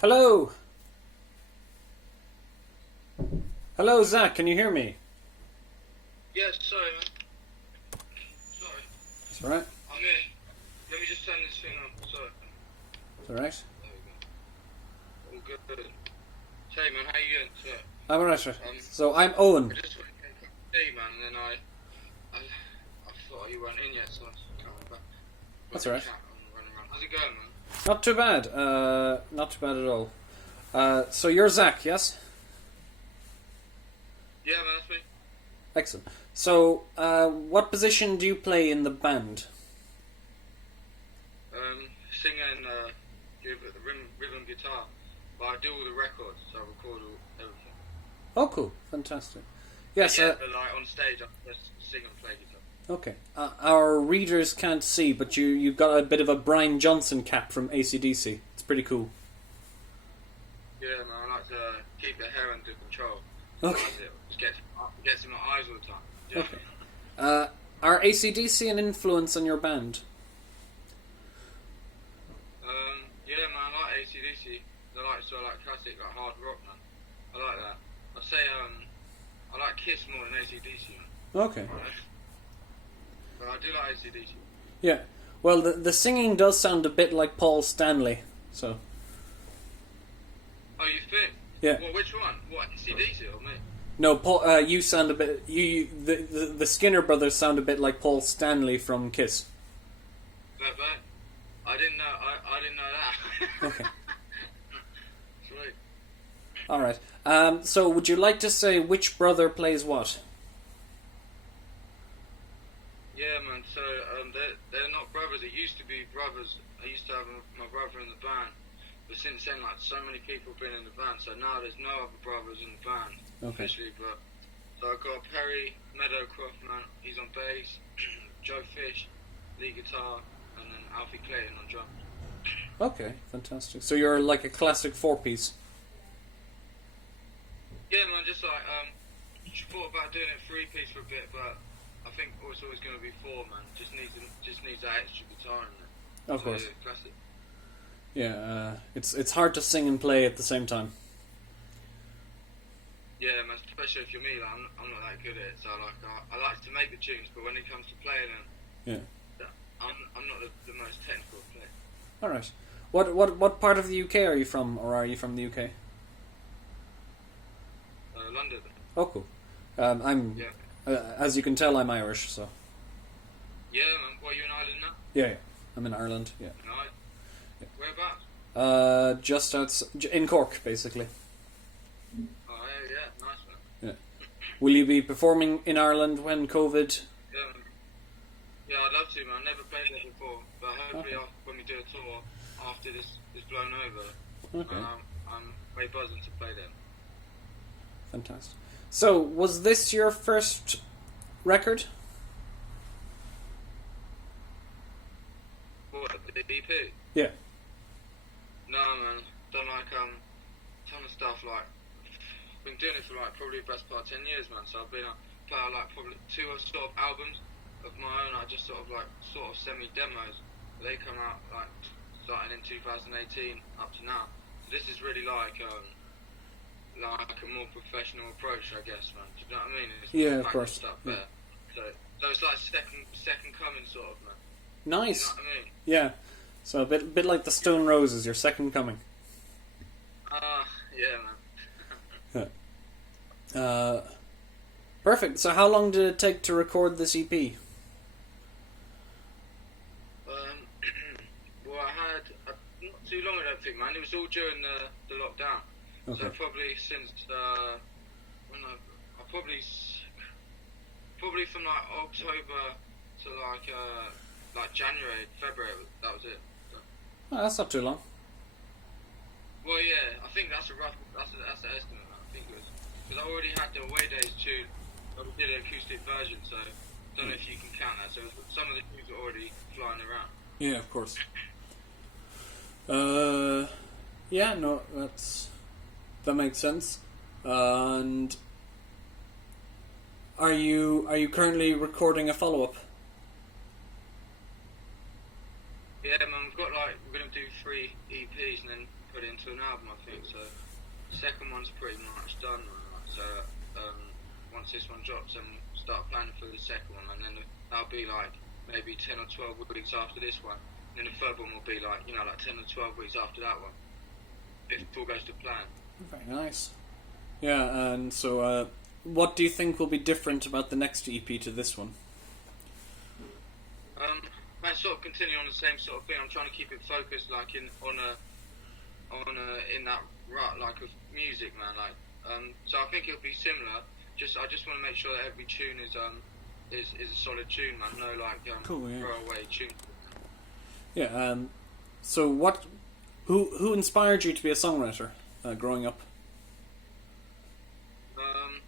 Hello. Hello, Zach. Can you hear me? Yes, sorry, man. Sorry. It's all right. I'm in. Let me just turn this thing on. Sorry. It's all right. There we go. All good. Hey, man, how you doing? Sorry. I'm all right, sir. So I'm Owen. I just went to see, man, and then I thought you weren't in yet, so I was coming back. That's all right. How's it going, man? Not too bad. Not too bad at all. So you're Zach, yes? Yeah, man, that's me. Excellent. So, what position do you play in the band? Singing, rhythm guitar, but I do all the records, so I record everything. Oh, cool. Fantastic. Yes. Yeah, but like on stage, I just sing and play guitar. Okay. Our readers can't see, but you've got a bit of a Brian Johnson cap from AC/DC. It's pretty cool. Yeah, man, I like to keep the hair under control. Okay. It just gets in my eyes all the time. Yeah. Okay. Are AC/DC an influence on your band? Yeah, man, I like AC/DC. I like classic, like hard rock, man. I like that. I'd say I like Kiss more than AC/DC, man. Okay. But I do like AC/DC. Yeah. Well, the singing does sound a bit like Paul Stanley, so. Oh, you think? Yeah. Well, which one? What, AC/DC or me? No, Paul. You sound a bit. The Skinner brothers sound a bit like Paul Stanley from Kiss. But I didn't know. I didn't know that. Okay. Sweet. All right. So, would you like to say which brother plays what? Yeah, man. So they're not brothers. It used to be brothers. I used to have my brother in the band, but since then, like so many people have been in the band. So now there's no other brothers in the band officially. But so I've got Perry Meadowcroft, man. He's on bass. Joe Fish, lead guitar, and then Alfie Clayton on drums. Okay, fantastic. So you're like a classic four-piece. Yeah, man. Just like thought about doing it three-piece for a bit, but I think it's always going to be four, man. Just needs that extra guitar in there. Of course. Yeah, classic. Yeah, it's hard to sing and play at the same time. Yeah, man. Especially if you're me, like, I'm not that good at it. So like I like to make the tunes, but when it comes to playing them, Yeah. I'm not the most technical player. All right. What part of the UK are you from, or are you from the UK? London. Oh, cool. I'm. Yeah. As you can tell, I'm Irish, so. Yeah, man. What, you in Ireland now? Yeah. I'm in Ireland. Yeah. Nice. Yeah. Whereabouts? Just in Cork, basically. Oh yeah, nice, man. Yeah. Will you be performing in Ireland when COVID? Yeah, man. Yeah, I'd love to, man. Never played there before, but hopefully when we do a tour after this is blown over, Okay. I'm way buzzing to play there. Fantastic. So, was this your first record? What, the EP? Yeah. No, man. Done like ton of stuff. Like been doing it for like probably the best part of 10 years, man. So I've been put out like probably two sort of albums of my own. I just sort of semi demos. They come out like starting in 2018 up to now. So this is really like a more professional approach, I guess, man. Do you know what I mean? It's Yeah, of course. stuff there. So it's like second coming, sort of, man. Nice. You know what I mean? Yeah. So a bit like the Stone Roses, your second coming. Yeah, man. Perfect. So how long did it take to record this EP? Well, I had not too long, I don't think, man. It was all during the lockdown. Okay. So probably since when I probably from like October to like January, February. That was it. So. Oh, that's not too long. Well, yeah, I think that's the estimate. Man. I think it was because I already had the Away Days tune. I did an acoustic version, so I don't know if you can count that. So some of the tunes are already flying around. Yeah, of course. Yeah, no, that makes sense. And are you currently recording a follow-up? Yeah, man, we're gonna do 3 EPs and then put it into an album, I think. So, second one's pretty much done, man. So, once this one drops, then we'll start planning for the second one, and then that'll be like maybe 10 or 12 weeks after this one. And then the third one will be like 10 or 12 weeks after that one, if it all goes to plan. Very nice. Yeah, and so what do you think will be different about the next EP to this one? Man, sort of continue on the same sort of thing. I'm trying to keep it focused, like in that rut, like of music, man. Like, so I think it'll be similar. I just want to make sure that every tune is a solid tune, man. No Cool, yeah. throwaway tune. Yeah. So who inspired you to be a songwriter growing up? Man.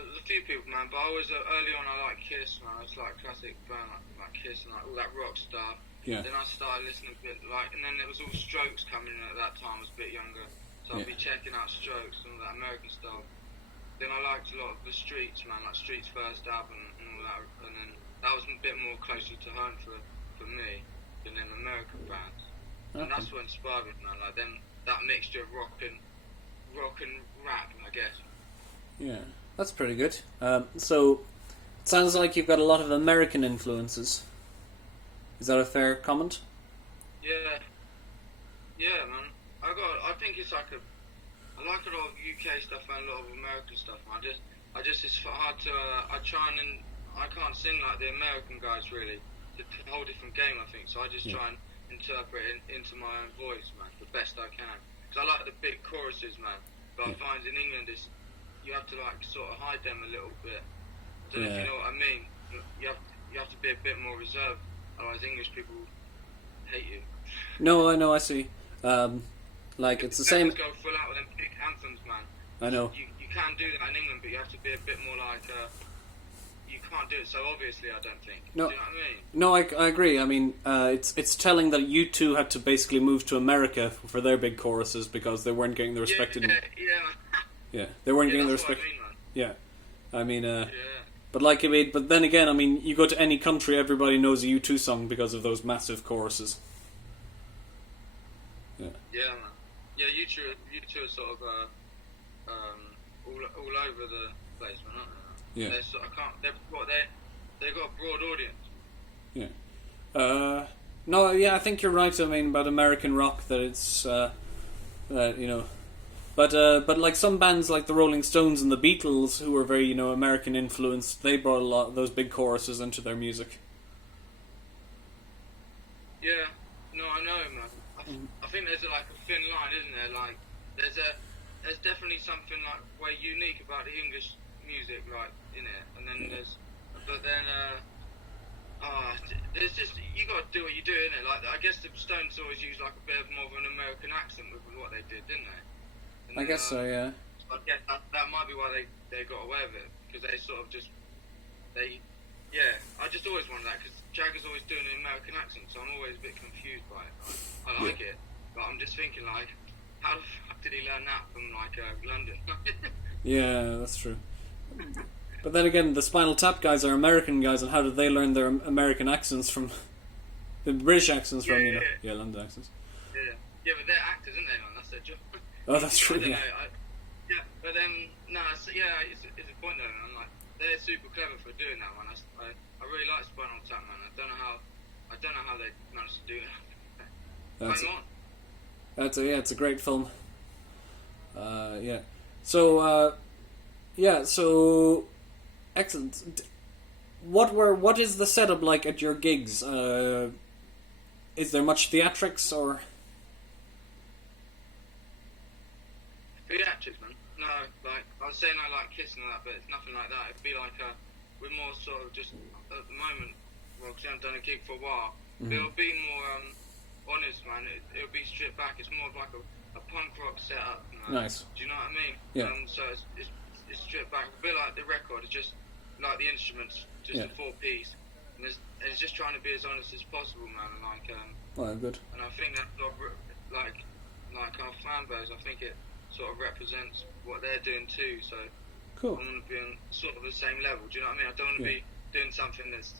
There's a few people, man, but I was early on. I liked Kiss, man. I was like classic band, like Kiss and like all that rock stuff. Yeah. Then I started listening a bit, and then there was all Strokes coming in at that time. I was a bit younger, so I'd be checking out Strokes and all that American stuff. Then I liked a lot of the Streets, man, like Streets' first album and all that, and then that was a bit more closely to home for me than them American bands. Okay. And that's what inspired me, man. Like then that mixture of rock and rap, I guess. Yeah, that's pretty good. So it sounds like you've got a lot of American influences. Is that a fair comment? Yeah, man. I think it's like I like a lot of UK stuff and a lot of American stuff. Man. I just it's hard to. I can't sing like the American guys really. It's a whole different game, I think. So I just try and interpret it into my own voice, man, the best I can. Because I like the big choruses, man. But I find in England you have to like sort of hide them a little bit. Don't know if you know what I mean. You have to be a bit more reserved. Otherwise, English people hate you. No, I know. I see. Like it's the same. Go full out with them big anthems, man. I know. You can do that in England, but you have to be a bit more like. You can't do it so obviously. I don't think. No. Do you know what I mean? No, I agree. I mean, it's telling that you two had to basically move to America for their big choruses because they weren't getting the respect. Yeah, they weren't getting the respect. I mean, but then again, I mean, you go to any country, everybody knows a U2 song because of those massive choruses. Yeah, man. Yeah, U2 are sort of all over the place, man, aren't they? Yeah. They've got a broad audience. Yeah. No, yeah, I think you're right. I mean, about American rock, that it's that but like some bands like the Rolling Stones and the Beatles, who were very American influenced, they brought a lot of those big choruses into their music. Yeah, no, I know, man. I think there's like a thin line, isn't there? Like there's definitely something like way unique about the English music, like in it, and then there's just you got to do what you do, innit? Like I guess the Stones always used like a bit of more of an American accent with what they did, didn't they? And I guess so, yeah. I guess that might be why they got away with it, because they sort of just I just always wondered that, because Jagger's always doing an American accent, so I'm always a bit confused by it. I like it, but I'm just thinking like, how the fuck did he learn that from like London? Yeah, that's true. But then again, the Spinal Tap guys are American guys, and how did they learn their American accents from the British accents from London accents? Yeah, but they're actors, aren't they, man? That's their job. Oh, that's true. I don't know. But then it's a point though, man. Like they're super clever for doing that, man. I really like Spinal Tap, man. I don't know how they managed to do that. It's a great film. So excellent. What is the setup like at your gigs? Is there much theatrics or? Theatrics, man. No, like I was saying, I like Kiss and all that, but it's nothing like that. It'd be like we're more sort of just at the moment. Well, because I haven't done a gig for a while, it'll be more honest, man. It'll be stripped back. It's more of like a punk rock setup. Nice. Do you know what I mean? Yeah. So it's stripped back. A bit like the record. It's just like the instruments, just a 4-piece. And it's just trying to be as honest as possible, man. And like well, good. And I think that like our fan base, I think it sort of represents what they're doing too. So cool. I want to be on sort of the same level. Do you know what I mean? I don't want to be doing something that's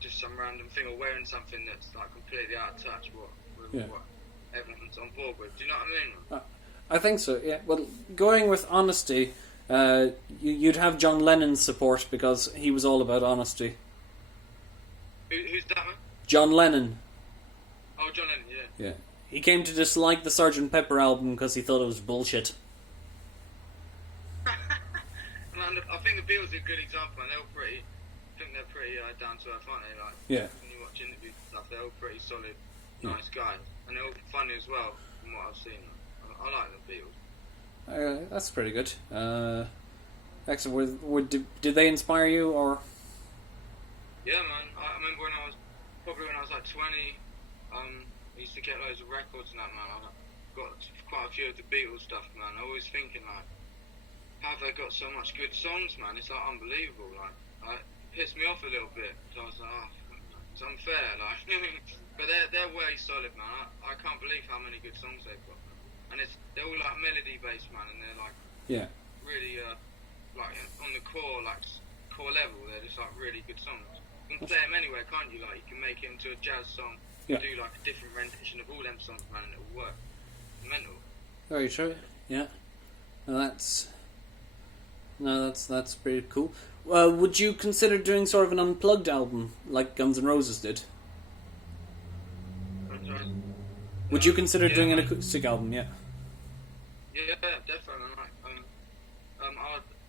just some random thing or wearing something that's like completely out of touch with what everyone's on board with. Do you know what I mean? I think so, yeah. Well, going with honesty, you'd have John Lennon's support because he was all about honesty. Who's that, man? John Lennon. Oh, John Lennon, yeah. Yeah. He came to dislike the Sgt. Pepper album because he thought it was bullshit. Man, I think the Beatles are a good example, and they're pretty down to earth, aren't they? Like, yeah. When you watch interviews and stuff, they're all pretty solid, nice guys, and they're all funny as well, from what I've seen. I like the Beatles. That's pretty good. Excellent. Did they inspire you, or? Yeah, man. I remember when I was like 20, I used to get loads of records and that, man. I got quite a few of the Beatles stuff, man. I always thinking, like, how have they got so much good songs, man? It's like unbelievable. Like, it pissed me off a little bit. So I was like, it's unfair. Like, but they're way solid, man. I can't believe how many good songs they've got. And they're all like melody based, man, and they're like really like on the core level. They're just like really good songs. You can play them anywhere, can't you? Like, you can make it into a jazz song. Do like a different rendition of all them songs, man, and it'll work. Mental. Very true. Yeah. That's pretty cool. Would you consider doing sort of an unplugged album like Guns N' Roses did? Would you consider doing an acoustic album? Yeah. Yeah, definitely.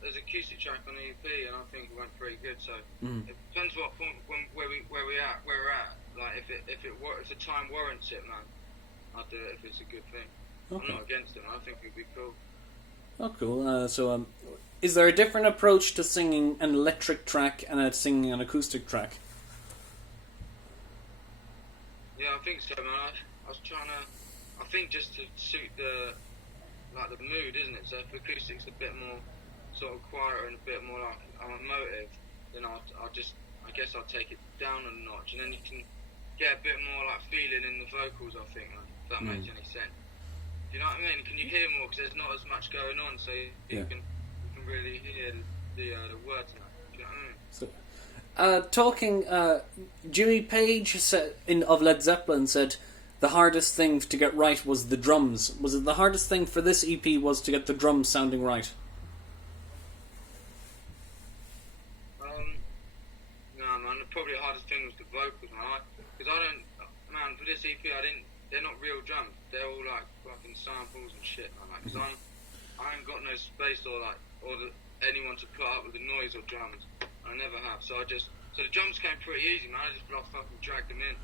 There's an acoustic track on the EP, and I think it went pretty good. So it depends what point where we're at. Like if the time warrants it, man, I'll do it if it's a good thing. Okay. I'm not against it. I think it'd be cool. Oh, cool. So, is there a different approach to singing an electric track and singing an acoustic track? Yeah, I think so, man. I was trying to. I think just to suit the mood, isn't it? So if acoustic's a bit more sort of quieter and a bit more like emotive, then I guess I'll take it down a notch, and then you can get a bit more like feeling in the vocals. I think, man, if that makes any sense. Do you know what I mean? Can you hear more because there's not as much going on, so you can really hear the words now. Do you know what I mean? So, Jimmy Page of Led Zeppelin said the hardest thing to get right was the drums. Was it the hardest thing for this EP was to get the drums sounding right? No, man. Probably the hardest thing was the vocals, man. Because for this EP, they're not real drums. They're all like fucking samples and shit, man. Like, 'cause I ain't got no space or anyone to put up with the noise or drums. I never have. So the drums came pretty easy, man. I just fucking dragged them in.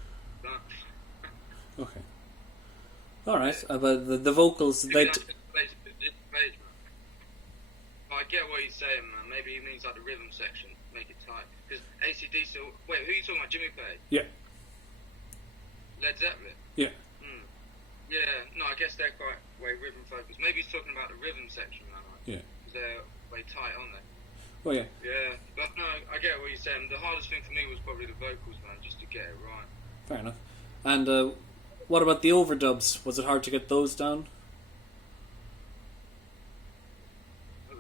Okay. All right. But the vocals, they. I get what he's saying, man. Maybe he means like the rhythm section, make it tight. Because AC/DC. Wait, who are you talking about? Jimmy Page? Yeah. Led Zeppelin? Yeah. Yeah, no, I guess they're quite way rhythm focused. Maybe he's talking about the rhythm section, man. Yeah. Because they're way tight, aren't they? Well, yeah. Yeah, but no, I get what you're saying. The hardest thing for me was probably the vocals, man, just to get it right. Fair enough. And what about the overdubs? Was it hard to get those down? I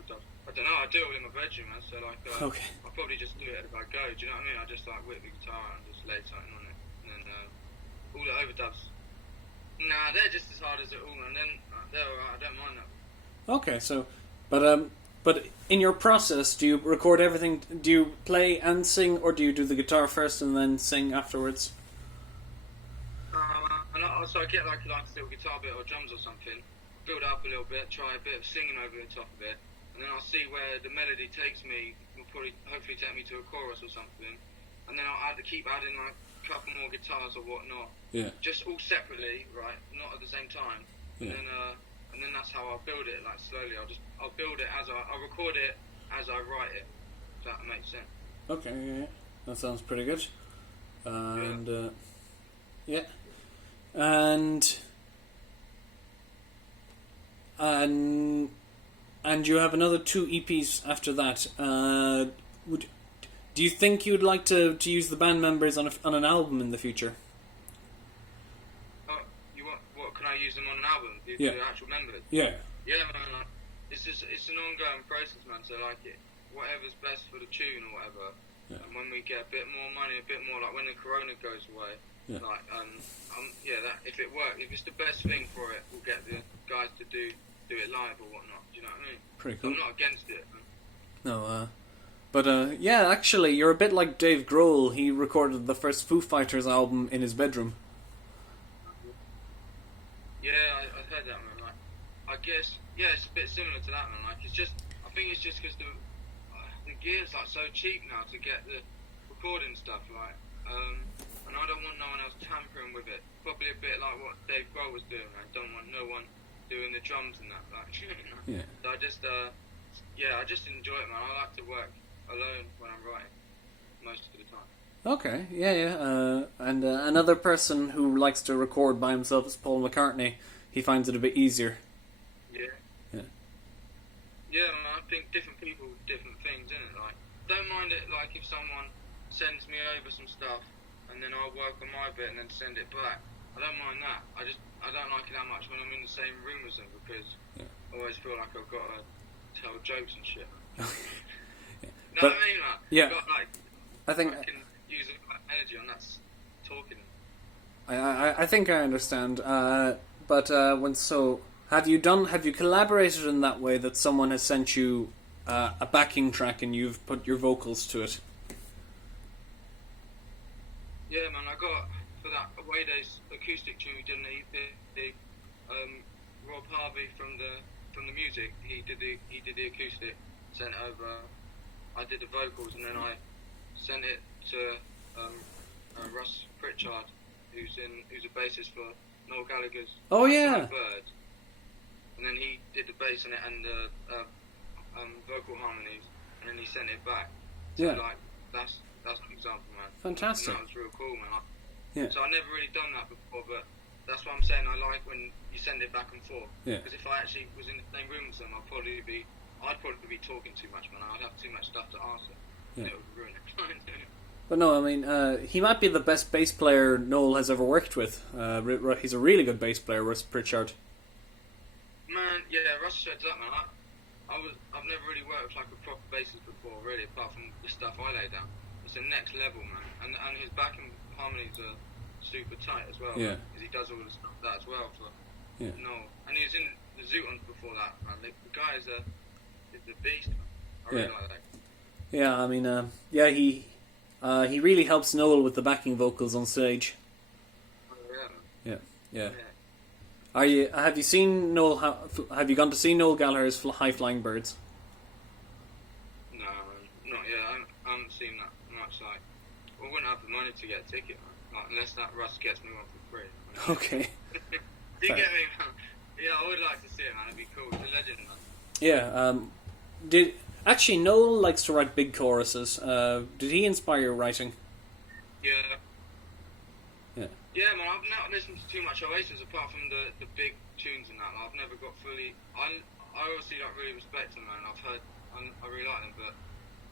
don't know, I do it all in my bedroom, man, so like, okay. I'll probably just do it if I go, do you know what I mean? I just like whip the guitar and just lay something on it, and then all the overdubs, nah, they're just as hard as it all, man, then they're alright, I don't mind that. Okay, so, but in your process, do you record everything, do you play and sing, or do you do the guitar first and then sing afterwards? So I get like a little guitar bit or drums or something, build it up a little bit, try a bit of singing over the top of it, and then I'll see where the melody takes me. Will probably hopefully take me to a chorus or something, and then I'll keep adding like a couple more guitars or whatnot. Yeah. Just all separately, right? Not at the same time. Yeah. And then that's how I'll build it. Like slowly, I'll build it I'll record it as I write it. If that makes sense. Okay. Yeah. That sounds pretty good. And yeah. And you have another 2 EPs after that. Do you think you'd like to use the band members on an album in the future? Oh, what can I use them on an album? The actual members? Yeah. Yeah, man. It's an ongoing process, man. So like whatever's best for the tune or whatever, Yeah. And when we get a bit more money, a bit more like when the corona goes away, Yeah. like that if it works, if it's the best thing for it, we'll get the guys to do it live or whatnot. Do you know what I mean? Pretty So cool. I'm not against it. No, but yeah, actually, you're a bit like Dave Grohl. He recorded the first Foo Fighters album in his bedroom. Yeah, I heard that, man. Like, I guess, yeah, it's a bit similar to that, man. Like, I think it's just because the gear's like so cheap now to get the recording stuff, like, and I don't want no one else tampering with it. Probably a bit like what Dave Grohl was doing. I don't want no one doing the drums and that, like, you know? Yeah. So I just enjoy it, man. I like to work alone when I'm writing most of the time. Okay, yeah. And another person who likes to record by himself is Paul McCartney. He finds it a bit easier. Yeah. Yeah. Yeah, man, I think different people, different things, innit? Like, don't mind it, like, if someone sends me over some stuff and then I'll work on my bit and then send it back. I don't mind that. I don't like it that much when I'm in the same room as them because I always feel like I've got to tell jokes and shit. Yeah. Know But- what I mean, man? yeah. I've got, like, I think I can use energy on that talking. I think I understand. But have you collaborated in that way that someone has sent you a backing track and you've put your vocals to it? Yeah, man, I got for that Away Days acoustic tune we did in the EP. Rob Harvey from the music, he did the acoustic, sent it over. I did the vocals, and then I sent it to Russ Pritchard, who's a bassist for Noel Gallagher's Oh, yeah. Bird. And then he did the bass on it and the vocal harmonies, and then he sent it back. So, Yeah. like, that's an example, man. Fantastic. And that was real cool, man. Yeah. So I've never really done that before, but that's what I'm saying. I like when you send it back and forth. Yeah. Because if I actually was in the same room with them, I'd probably be talking too much, man. I'd have too much stuff to answer. Yeah. It would ruin it. But no, I mean, he might be the best bass player Noel has ever worked with. He's a really good bass player, Russ Pritchard. Man, yeah, Russ said that, man. I've never really worked with like a proper bassist before, really, apart from the stuff I lay down. It's the next level, man. And his backing harmonies are super tight as well. Yeah. Because he does all the stuff that as well for Noel. And he was in the Zootons before that, man. The guy is a beast, man. I really like that. Yeah, I mean, he really helps Noel with the backing vocals on stage. Oh, yeah, man. Yeah. Have you seen Noel? Have you gone to see Noel Gallagher's High Flying Birds? No, not yet. I haven't seen that much. Like, I wouldn't have the money to get a ticket, man. Like, unless that Russ gets me one for free. Okay. You get me, man? Yeah, I would like to see it, man. It'd be cool. It's a legend, man. Yeah. Actually, Noel likes to write big choruses. Did he inspire your writing? Yeah. Yeah. Yeah, man. I've not listened to too much Oasis apart from the big tunes and that. Like, I've never got fully. I obviously like really respect them, man. I really like them, but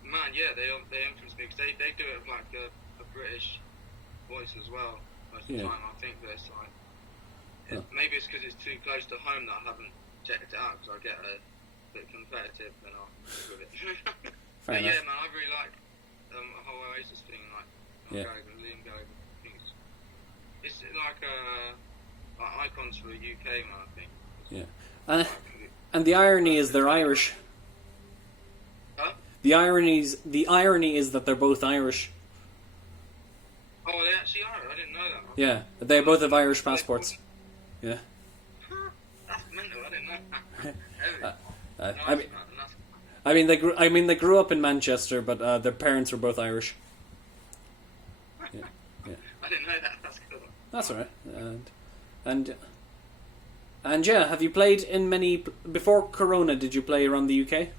man, yeah, they influence me because they do it with like a British voice as well most of the time. I think there's like maybe it's because it's too close to home that I haven't checked it out because I get a bit competitive and I'll stick with it. But yeah, man, I really like the whole Oasis thing, like Gallagher, Liam Gallagher. I think it's like icons for the UK, man. I think. Yeah, and the irony is they're Irish. Huh? The irony is that they're both Irish. Oh, they actually are. I didn't know that. Yeah, they both have Irish passports. Yeah. That's mental. I didn't know that. I mean, they grew up in Manchester, but their parents were both Irish. Yeah. I didn't know that. That's cool. That's alright. And yeah, have you played in many before Corona? Did you play around the UK?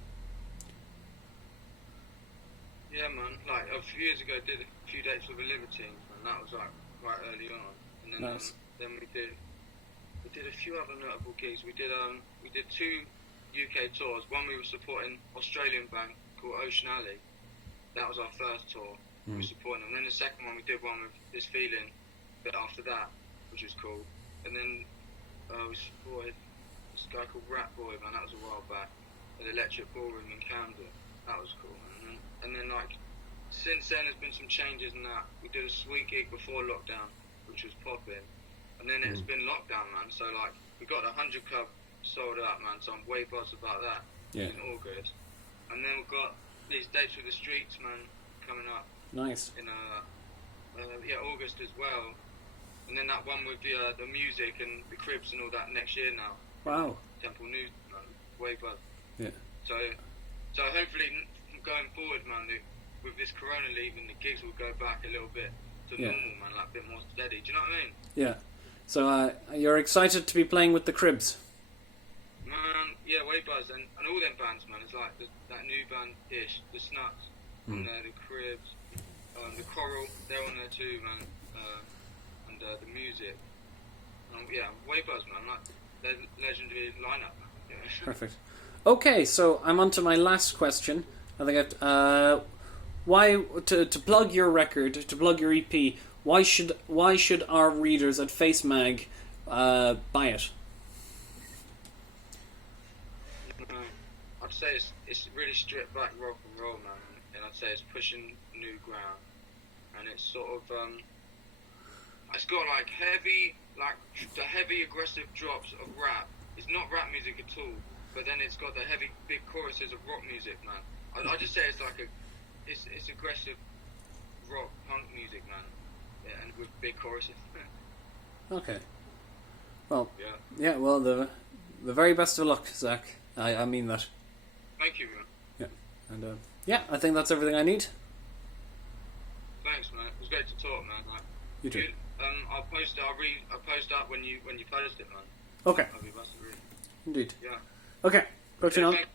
Yeah, man. Like a few years ago, I did a few dates with the Libertines, and that was like quite early on. And then Nice. then we did a few other notable gigs. We did 2 UK tours. One we were supporting Australian band called Ocean Alley. That was our first tour. We were supporting them. And then the second one we did one with This Feeling a bit after that, which was cool. And then we supported this guy called Rat Boy, man. That was a while back. At the Electric Ballroom in Camden. That was cool, man. And then like since then there's been some changes in that. We did a sweet gig before lockdown, which was popping, and then it's been lockdown, man. So like we got the 100 Club sold out, man. So I'm way buzzed about that. Yeah. In August, and then we've got these dates with the streets, man, coming up. Nice. In August as well, and then that one with the music and the cribs and all that next year now. Wow. Temple News, man, way buzzed. Yeah. So hopefully going forward, man, with this Corona leaving, the gigs will go back a little bit to normal, man, like a bit more steady. Do you know what I mean? Yeah. So you're excited to be playing with the Cribs? Man, yeah, way buzzed, and all them bands, man. It's like that new band-ish, the Snuts, on there, the Cribs, the Coral, they're on there too, man, and the music. Yeah, way buzzed, man. Like they're legendary lineup, man. Yeah. Perfect. Okay, so I'm on to my last question. I think why to plug your record, to plug your EP? Why should our readers at Phacemag buy it? I'd say it's really stripped back rock and roll, man, and I'd say it's pushing new ground, and it's sort of it's got like the heavy aggressive drops of rap. It's not rap music at all, but then it's got the heavy big choruses of rock music, man. I just say it's like it's aggressive rock punk music, man, and with big choruses. Okay. Well. Yeah. Yeah. Well, the very best of luck, Zach. I mean that. Thank you, man. Yeah. And yeah, I think that's everything I need. Thanks, man. It was great to talk, man. Like, You too. I'll post it. I'll post up when you post it, man. Okay. I'll be busted, really. Indeed. Yeah. Okay. Talk to you now. Thank